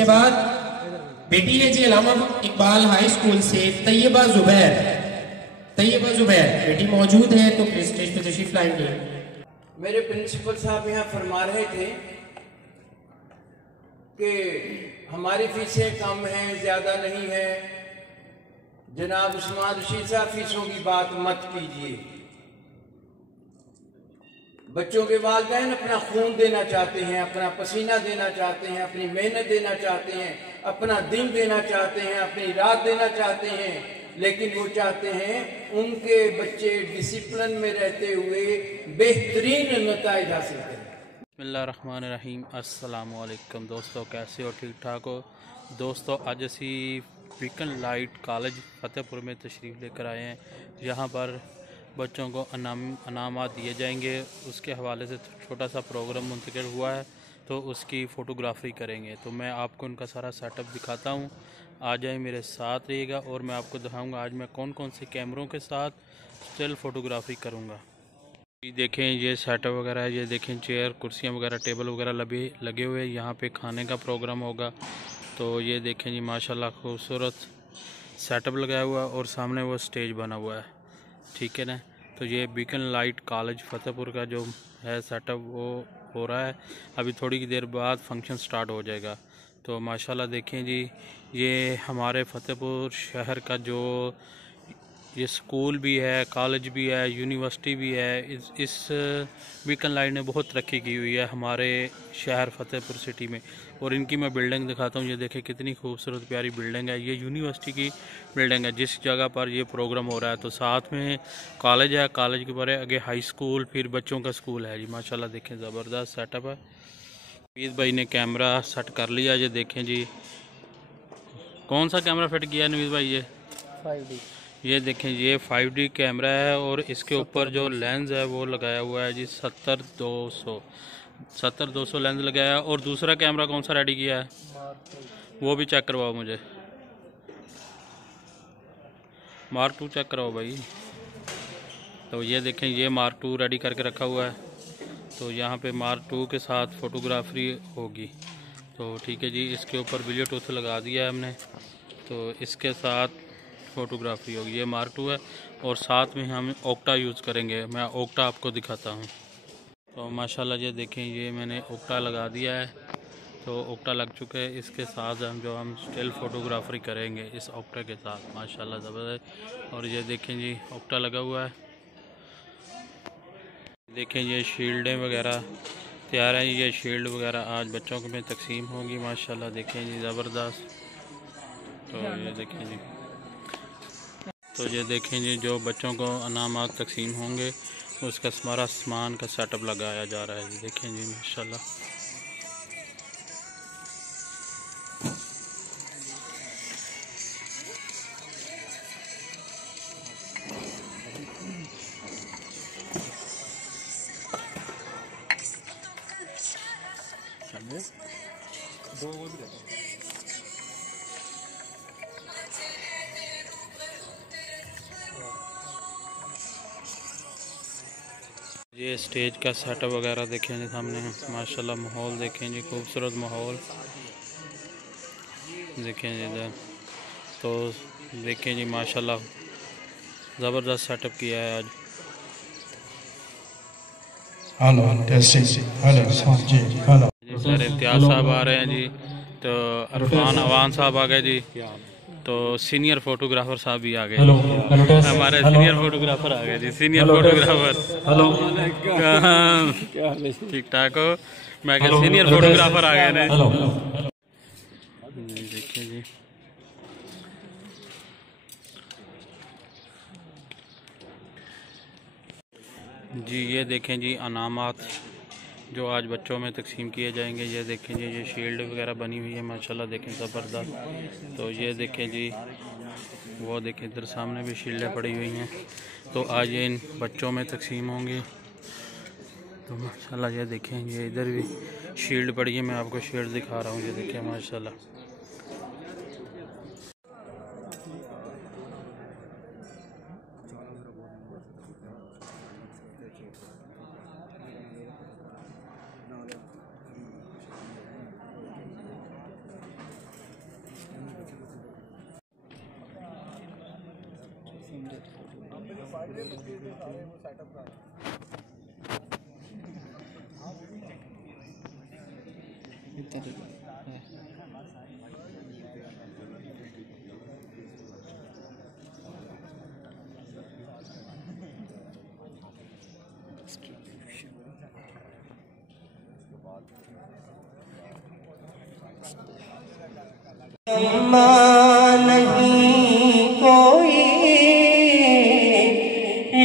के बाद बेटी है जी अल्लामा इकबाल हाई स्कूल से तैयबा जुबैर बेटी मौजूद है तो प्लीज स्टेज पे तशरीफ लाएंगे। मेरे प्रिंसिपल साहब यहाँ फरमा रहे थे कि हमारी फीसें कम हैं, ज्यादा नहीं है। जनाब उस्मान रशीद साहब, फीसों की बात मत कीजिए। बच्चों के वालिदैन अपना खून देना चाहते हैं, अपना पसीना देना चाहते हैं, अपनी मेहनत देना चाहते हैं, अपना दिन देना चाहते हैं, अपनी रात देना चाहते हैं, लेकिन वो चाहते हैं उनके बच्चे डिसिप्लिन में रहते हुए बेहतरीन नतीजा हासिल करें। बिस्मिल्लाहिर्रहमानिर्रहीम। अस्सलाम वालेकुम दोस्तों, कैसे हो? ठीक ठाक हो दोस्तों? अज असी बीकन लाइट कॉलेज फतेहपुर में तशरीफ़ लेकर आए हैं। यहाँ पर बच्चों को अनामात दिए जाएंगे। उसके हवाले से छोटा सा प्रोग्राम मुंतकिल हुआ है, तो उसकी फ़ोटोग्राफी करेंगे। तो मैं आपको उनका सारा सेटअप दिखाता हूँ। आ जाए, मेरे साथ रहिएगा और मैं आपको दिखाऊंगा आज मैं कौन कौन से कैमरों के साथ स्टिल फ़ोटोग्राफी करूँगा। ये देखें, ये सेटअप वगैरह है। ये देखें, चेयर, कुर्सियाँ वगैरह, टेबल वगैरह लगे हुए। यहाँ पे खाने का प्रोग्राम होगा। तो ये देखें जी, माशाल्लाह खूबसूरत सेटअप लगाया हुआ और सामने वो स्टेज बना हुआ है। ठीक है ना? तो ये बीकन लाइट कॉलेज फतेहपुर का जो है सेटअप वो हो रहा है। अभी थोड़ी देर बाद फंक्शन स्टार्ट हो जाएगा। तो माशाल्लाह देखें जी, ये हमारे फतेहपुर शहर का जो ये स्कूल भी है, कॉलेज भी है, यूनिवर्सिटी भी है। इस बीकन लाइट ने बहुत तरक्की की हुई है हमारे शहर फतेहपुर सिटी में। और इनकी मैं बिल्डिंग दिखाता हूँ। ये देखें कितनी खूबसूरत प्यारी बिल्डिंग है। ये यूनिवर्सिटी की बिल्डिंग है जिस जगह पर ये प्रोग्राम हो रहा है। तो साथ में कॉलेज है, कॉलेज के बारे आगे हाई स्कूल, फिर बच्चों का स्कूल है जी। माशाल्लाह देखें, ज़बरदस्त सेटअप है। ईद भाई ने कैमरा सेट कर लिया। ये देखें जी, कौन सा कैमरा फिट किया है नवीद भाई? ये 5D। ये देखें, ये 5D कैमरा है और इसके ऊपर जो लेंस है वो लगाया हुआ है जी 70-200 लेंस लगाया है। और दूसरा कैमरा कौन सा रेडी किया है वो भी चेक करवाओ मुझे। मार्क 2 चेक कराओ भाई। तो ये देखें, ये मार्क 2 रेडी करके रखा हुआ है। तो यहाँ पे मार्क 2 के साथ फोटोग्राफी होगी। तो ठीक है जी, इसके ऊपर ब्लूटूथ लगा दिया है हमने। तो इसके साथ फ़ोटोग्राफी होगी। ये मार्क 2 है और साथ में हम ओक्टा यूज़ करेंगे। मैं ओक्टा आपको दिखाता हूँ। तो माशाल्लाह ये देखें, ये मैंने ओक्टा लगा दिया है। तो ओक्टा लग चुका है। इसके साथ हम स्टिल फ़ोटोग्राफी करेंगे इस ओक्टा के साथ। माशाल्लाह ज़बरदस्त। और ये देखें जी, ओक्टा लगा हुआ है। देखें, ये शील्डें वगैरह तैयार है। ये शील्ड वगैरह आज बच्चों में तकसीम होगी। माशाल्लाह देखें जी, ज़बरदस्त। तो ये देखें जी, तो ये देखें जी, जो बच्चों को अनामात तकसीम होंगे उसका सारा सामान का सेटअप लगाया जा रहा है। देखें जी, माशाल्लाह। ये स्टेज का सेटअप वगैरह देखें जी सामने, माशाल्लाह। माहौल देखें जी, खूबसूरत माहौल देखें जी इधर। तो देखें जी, माशाल्लाह ज़बरदस्त सेटअप किया है आज। हेलो टेस्टिंग, हेलो जी, हेलो जी सर इम्तियाज़ साहब आ रहे हैं जी। तो अरफान अवान साहब आ गए जी। तो सीनियर फोटोग्राफर साहब भी आ गए। हमारे सीनियर फोटोग्राफर आ गए जी। सीनियर फोटोग्राफर, हेलो, ठीक ठाक हो? मैं क्या, सीनियर फोटोग्राफर आ गए ने। देखिए जी, ये देखें जी, अनामात जो आज बच्चों में तकसीम किए जाएंगे। ये देखें जी, ये शील्ड वगैरह बनी हुई है। माशाल्लाह देखें, ज़बरदस्त। तो ये देखें जी, वो देखें इधर सामने भी शील्डें पड़ी हुई हैं। तो आज ये इन बच्चों में तकसीम होंगी। तो माशाल्लाह ये देखें, ये इधर भी शील्ड पड़ी है। मैं आपको शील्ड दिखा रहा हूँ। ये देखें माशाल्लाह। नहीं कोई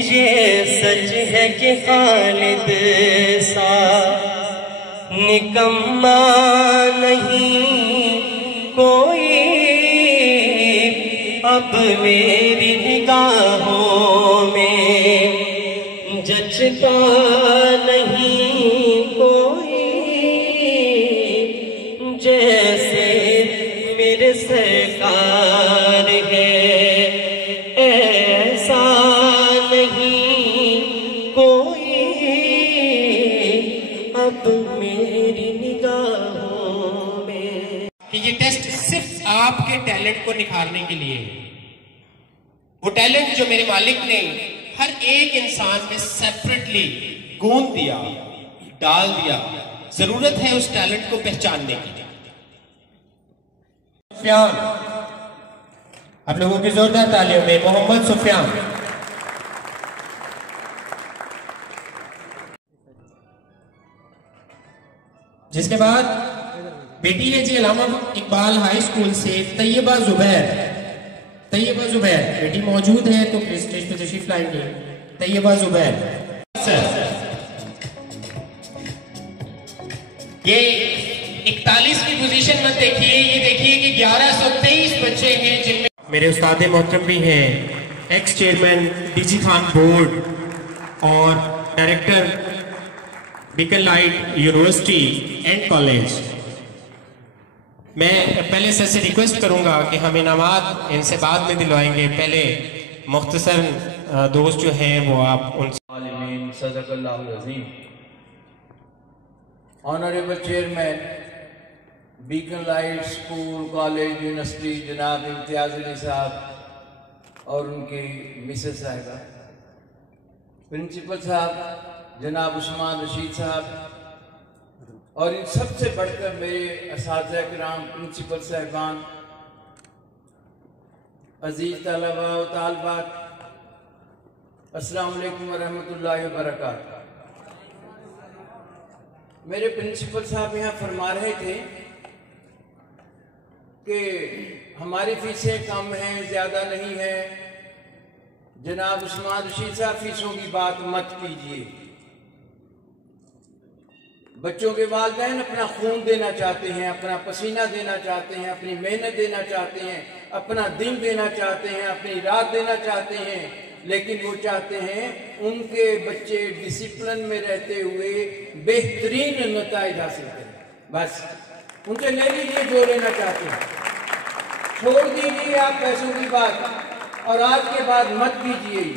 ये सच है कि खालिद सा निकम्मा नहीं कोई अब मेरी निगाहों में जचता नहीं कोई जैसे मेरे सरकार है ऐसा नहीं कोई अब मेरी निगाहों में। कि ये टेस्ट सिर्फ आपके टैलेंट को निखारने के लिए है। वो टैलेंट जो मेरे मालिक ने हर एक इंसान में सेपरेटली गूंद दिया, डाल दिया, जरूरत है उस टैलेंट को पहचानने की। सुफियान, आप लोगों की जोरदार तालियों में मोहम्मद सुफियान। जिसके बाद बेटी है जी अल्लामा इकबाल हाई स्कूल से तैयबा जुबैर। तैयबा जुबैर बेटी मौजूद है तो प्लीज स्टेज पे तशरीफ लाएंगे। तैयबा जुबैर सर, ये 41 की पोजीशन मत देखिए, ये देखिए कि 1123 बच्चे हैं जिनमें मेरे उस्ताद मोहतरम भी हैं, ex chairman DG Khan board और director beacon light university and college. मैं पहले सर से रिक्वेस्ट करूंगा कि हम इनामात इनसे बाद में दिलवाएंगे, पहले मुख्तसर दोस्त जो हैं वो आप उनसे। Honourable chairman beacon light school college university जनाब इम्तियाज अली साहब और उनकी मिसेस साहिबा, प्रिंसिपल साहब जनाब उस्मान रशीद साहब, और इन सबसे बढ़कर मेरे असातिज़ा किराम प्रिंसिपल साहिबान, अजीज तलबा व तालबात, अस्सलाम वालेकुम व रहमतुल्लाहि व बरकातहू। मेरे प्रिंसिपल साहब यहाँ फरमा रहे थे कि हमारी फीसें कम हैं, ज़्यादा नहीं है। जनाब उस्मान रशीद साहब फीसों की बात मत कीजिए। बच्चों के वालिदैन अपना खून देना चाहते हैं, अपना पसीना देना चाहते हैं, अपनी मेहनत देना चाहते हैं, अपना दिन देना चाहते हैं, अपनी रात देना चाहते हैं, लेकिन वो चाहते हैं उनके बच्चे डिसिप्लिन में रहते हुए बेहतरीन नतीजे हासिल करें। बस उनसे ले लीजिए जो लेना चाहते हैं, छोड़ दीजिए आप पैसों की बात और आज के बाद मत कीजिए।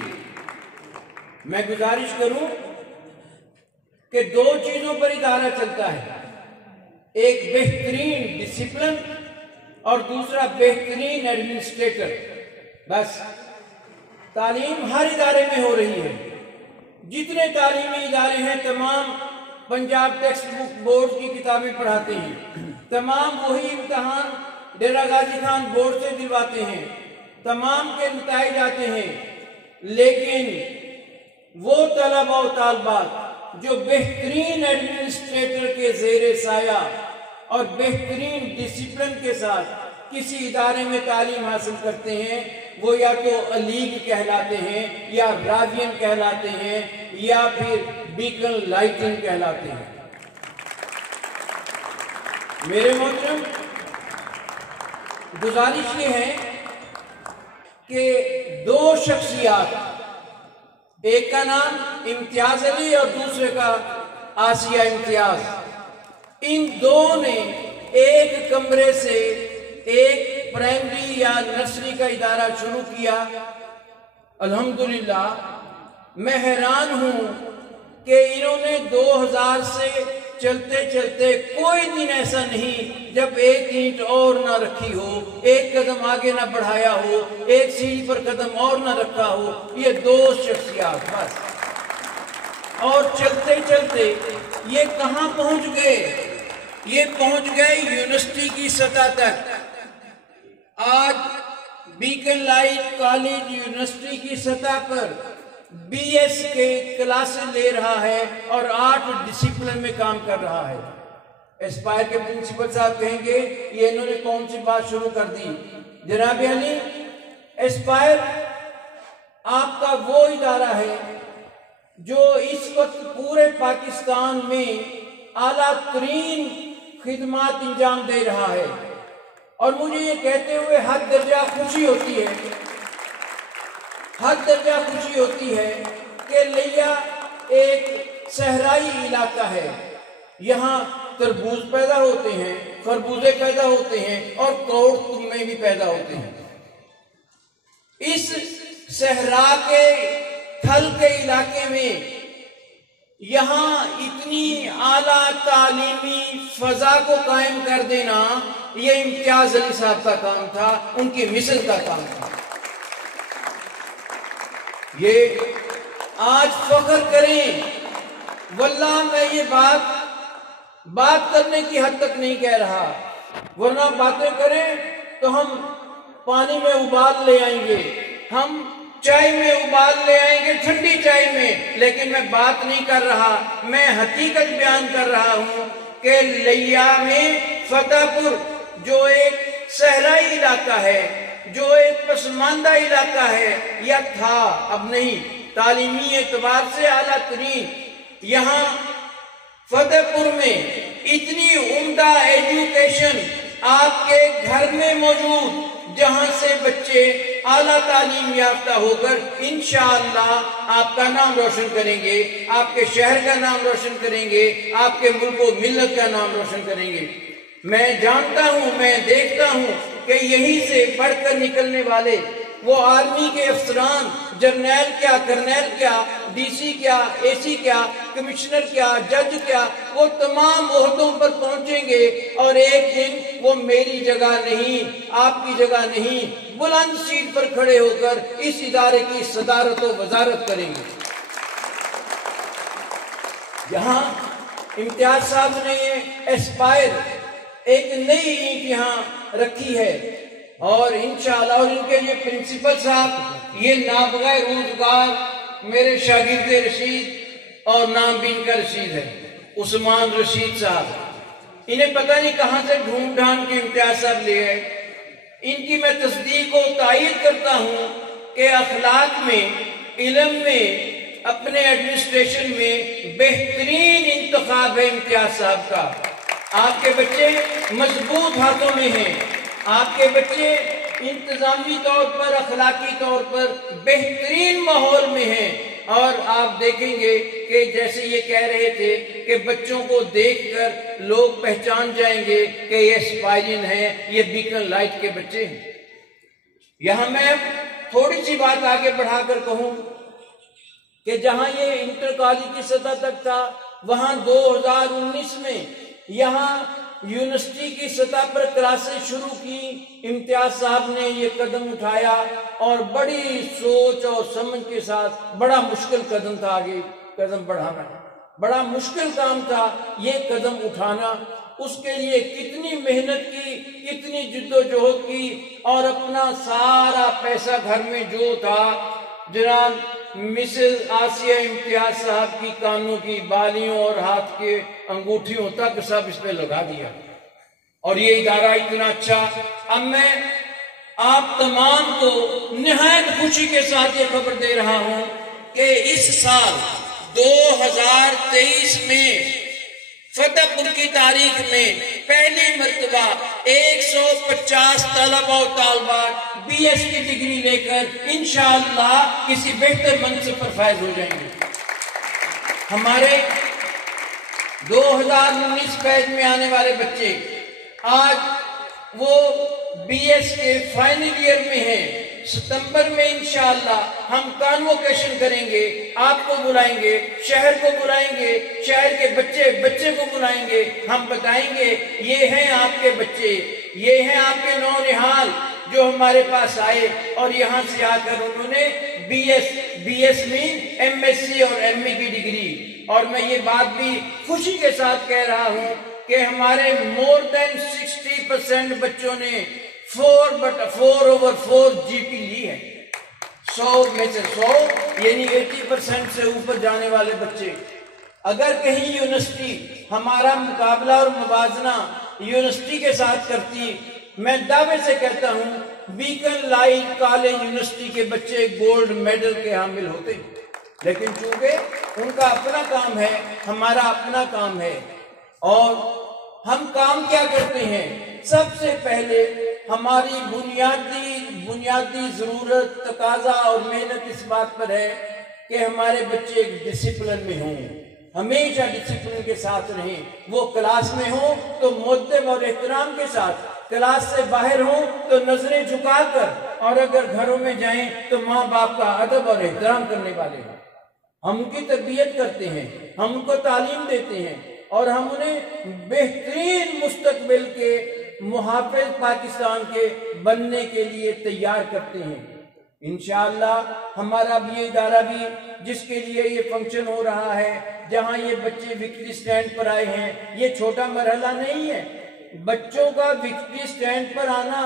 मैं गुजारिश करूं कि दो चीजों पर इदारा चलता है, एक बेहतरीन डिसिप्लिन और दूसरा बेहतरीन एडमिनिस्ट्रेटर। बस तालीम हर इदारे में हो रही है। जितने तालीमी इदारे हैं तमाम पंजाब टेक्स्ट बुक बोर्ड की किताबें पढ़ाते हैं, तमाम वही इम्तहान डेरा गाजी खान बोर्ड से दिलवाते हैं, तमाम के नतीजे आते हैं, लेकिन वो तलबा और तालबात जो बेहतरीन एडमिनिस्ट्रेटर के ज़ेरे साया और बेहतरीन डिसिप्लिन के साथ किसी इदारे में तालीम हासिल करते हैं, वो या तो अलीग कहलाते हैं या रावियन कहलाते हैं या फिर बीकन लाइटिंग कहलाते हैं। मेरे मोहतरम, गुजारिश ये है कि दो शख्सियात, एक का नाम इम्तियाज अली और दूसरे का आसिया इम्तियाज, इन दो ने एक कमरे से एक प्राइमरी या नर्सरी का इदारा शुरू किया। अल्हम्दुलिल्लाह मैं हैरान हूं कि इन्होंने 2000 से चलते चलते कोई दिन ऐसा नहीं जब एक ईंट और ना रखी हो, एक कदम आगे ना बढ़ाया हो, एक सीढ़ी पर कदम और ना रखा हो। ये 2 शख्सियात बस। और चलते चलते ये कहाँ पहुंच गए? ये पहुंच गए यूनिवर्सिटी की सतह तक। आज बीकन लाइट कॉलेज यूनिवर्सिटी की सतह पर BS के क्लासेस ले रहा है और 8 डिसिप्लिन में काम कर रहा है। एस्पायर के प्रिंसिपल साहब कहेंगे ये इन्होंने कौन सी बात शुरू कर दी। जनाब अली, एस्पायर आपका वो इदारा है जो इस वक्त पूरे पाकिस्तान में आला तरीन खिदमात इंजाम दे रहा है। और मुझे ये कहते हुए हद दर्जा खुशी होती है, हद दर्जा खुशी होती है कि लिया एक सहराई इलाका है। यहाँ तरबूज पैदा होते हैं, खरबूजे पैदा होते हैं और करोड़ तुमे भी पैदा होते हैं। इस सहरा के थल के इलाके में यहाँ इतनी आला तालीमी फजा को कायम कर देना ये इम्तियाज अली साहब का काम था, उनकी मिसल का काम था। ये आज फख्र करें, वल्लाह मैं ये बात करने की हद तक नहीं कह रहा, वरना बातें करें तो हम पानी में उबाल ले आएंगे, हम चाय में उबाल ले आएंगे, ठंडी चाय में। लेकिन मैं बात नहीं कर रहा, मैं हकीकत बयान कर रहा हूं कि लिया में फतेहपुर जो एक सहराई इलाका है, जो एक पसमानदा इलाका है, या था, अब नहीं, तालीमी एतबार से आला तरीन। यहाँ फतेहपुर में इतनी उम्दा एजुकेशन आपके घर में मौजूद, जहां से बच्चे आला तालीम याफ्ता होकर इंशाअल्लाह आपका नाम रोशन करेंगे, आपके शहर का नाम रोशन करेंगे, आपके मुल्क व मिल्लत का नाम रोशन करेंगे। मैं जानता हूं, मैं देखता हूं कि यहीं से बढ़कर निकलने वाले वो आर्मी के अफसरान, जर्नैल क्या, कर्नैल क्या, DC क्या, AC क्या, कमिश्नर क्या, जज क्या, वो तमाम ओहदों पर पहुंचेंगे और एक दिन वो मेरी जगह नहीं, आपकी जगह नहीं, बुलंद सीट पर खड़े होकर इस इदारे की सदारत और वजारत करेंगे। यहाँ इम्तियाज साहब ने ये एस्पायर एक नई ईंट यहाँ रखी है और इंशाअल्लाह, और इनके ये प्रिंसिपल साहब ये नाबग़ैर रोजगार मेरे शागिर्द रशीद और नाम भी इनका रशीद है, उस्मान रशीद साहब। इन्हें पता नहीं कहां से ढूंढ ढांढ के इम्तियाज साहब ले आए। इनकी मैं तस्दीक को तायद करता हूं कि अखलाक में, इल्म में, अपने एडमिनिस्ट्रेशन में बेहतरीन इंतखाब है इम्तियाज साहब का। आपके बच्चे मजबूत हाथों में हैं, आपके बच्चे इंतजामी तौर पर, अखलाकी तौर पर बेहतरीन माहौल में हैं। और आप देखेंगे कि जैसे ये कह रहे थे कि बच्चों को देखकर लोग पहचान जाएंगे कि ये एस्पायरिन है, ये बीकन लाइट के बच्चे हैं। यहां मैं थोड़ी सी बात आगे बढ़ाकर कहूं कि जहां ये इंटर कॉलेज की सतह तक था, वहां 2019 में यहाँ यूनिवर्सिटी की सतह पर क्लासेस शुरू की। इम्तियाज साहब ने ये कदम उठाया और बड़ी सोच और समझ के साथ, बड़ा मुश्किल कदम था, आगे कदम बढ़ाना बड़ा मुश्किल काम था, ये कदम उठाना। उसके लिए कितनी मेहनत की, कितनी जिद्दोजहद की, और अपना सारा पैसा घर में जो था, जनाब मिसेस आसिया इम्तियाज साहब की कानों की बालियों और हाथ के अंगूठियों तक सब इस पे लगा दिया। और ये इदारा इतना अच्छा, अब मैं आप तमाम को निहायत खुशी के साथ ये खबर दे रहा हूं कि इस साल 2023 में फतेहपुर की तारीख में पहली मर्तबा 150 तलबा और तालबात BS की डिग्री लेकर इंशाअल्लाह किसी बेहतर मंजिल पर फायज हो जाएंगे। हमारे 2019 बैच में आने वाले बच्चे आज वो BS के फाइनल ईयर में हैं। सितंबर में इंशाअल्लाह हम कॉन्वोकेशन करेंगे, आपको बुलाएंगे, शहर को बुलाएंगे, शहर के बच्चे को बुलाएंगे। हम बताएंगे ये हैं आपके बच्चे, ये हैं आपके नौनिहाल जो हमारे पास आए और यहाँ से आकर उन्होंने बीएस मीन एमएससी और एमए की डिग्री। और मैं ये बात भी खुशी के साथ कह रहा हूँ कि हमारे मोर देन 60% बच्चों ने 4/4 जीपी ली है। 100 में से 100 यानी 80% से ऊपर जाने वाले बच्चे। अगर कहीं यूनिवर्सिटी हमारा मुकाबला और मुवाजना यूनिवर्सिटी के साथ करती, मैं दावे से कहता हूं बीकन लाइट कॉलेज यूनिवर्सिटी के बच्चे गोल्ड मेडल के हामिल होते। लेकिन चूंकि उनका अपना काम है, हमारा अपना काम है। और हम काम क्या करते हैं? सबसे पहले हमारी बुनियादी जरूरत, तकाजा और मेहनत इस बात पर है कि हमारे बच्चे एक डिसिप्लिन में हों, हमेशा डिसिप्लिन के साथ रहें। वो क्लास में हो तो मुअद्दब और एहतराम के साथ, क्लास से बाहर हो तो नजरें झुकाकर, और अगर घरों में जाएं तो माँ बाप का अदब और एहतराम करने वाले हों। हम उनकी तरबियत करते हैं, हम उनको तालीम देते हैं और हम उन्हें बेहतरीन मुस्तकबिल के मुहाफिज पाकिस्तान के बनने के लिए तैयार करते हैं। इंशाअल्लाह हमारा भी ये इदारा भी, जिसके लिए ये फंक्शन हो रहा है, जहां ये बच्चे विक्ट्री स्टैंड पर आए हैं, ये छोटा मरहला नहीं है। बच्चों का विक्ट्री स्टैंड पर आना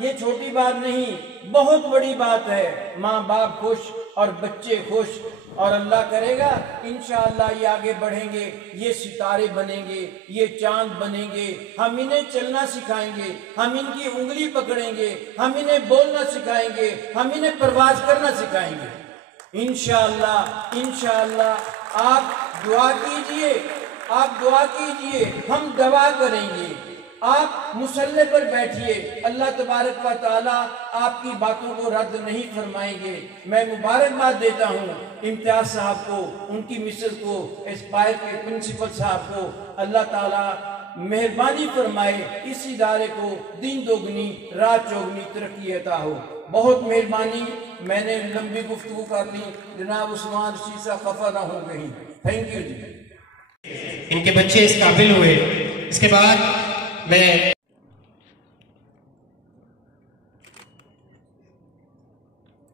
ये छोटी बात नहीं, बहुत बड़ी बात है। माँ बाप खुश और बच्चे खुश, और अल्लाह करेगा इंशाअल्लाह ये आगे बढ़ेंगे, ये सितारे बनेंगे, ये चांद बनेंगे। हम इन्हें चलना सिखाएंगे, हम इनकी उंगली पकड़ेंगे, हम इन्हें बोलना सिखाएंगे, हम इन्हें परवाज करना सिखाएंगे इंशाअल्लाह। इंशाअल्लाह आप दुआ कीजिए, आप दुआ कीजिए, हम दवा करेंगे। आप मुसल्ले पर बैठिए, अल्लाह तबारक व तआला आपकी बातों को रद्द नहीं फरमाएंगे। मैं मुबारकबाद देता हूँ इम्तियाज साहब को, उनकी मिसेस को, एस्पायर के प्रिंसिपल साहब को। अल्लाह ताला मेहरबानी फरमाए, इस इदारे को दिन दोगुनी रात चौगुनी तरक्की अता हो। बहुत मेहरबानी, मैंने लंबी गुफ्तगू कर ली। जनाब उस्मान शीशा खफा ना हो गई। थैंक यू जी। इनके बच्चे इस काबिल हुए। इसके बाद मैं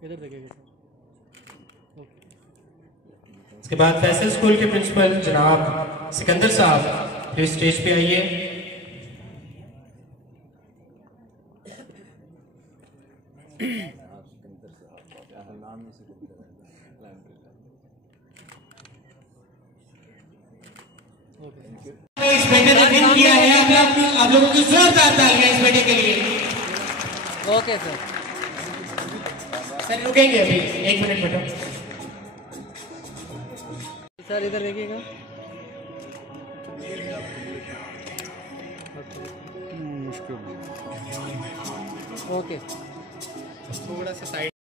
इधर देखिएगा। इसके बाद फैसल स्कूल के प्रिंसिपल जनाब सिकंदर साहब प्लीज स्टेज पे आइए। इस बेटे ने विन किया है, आप लोगों की जोरदार तालियां इस बेटे के लिए। ओके सर, सर रुकेंगे अभी 1 मिनट बेटा। सर इधर देखिएगा। मुश्किल ओके, थोड़ा सा साइड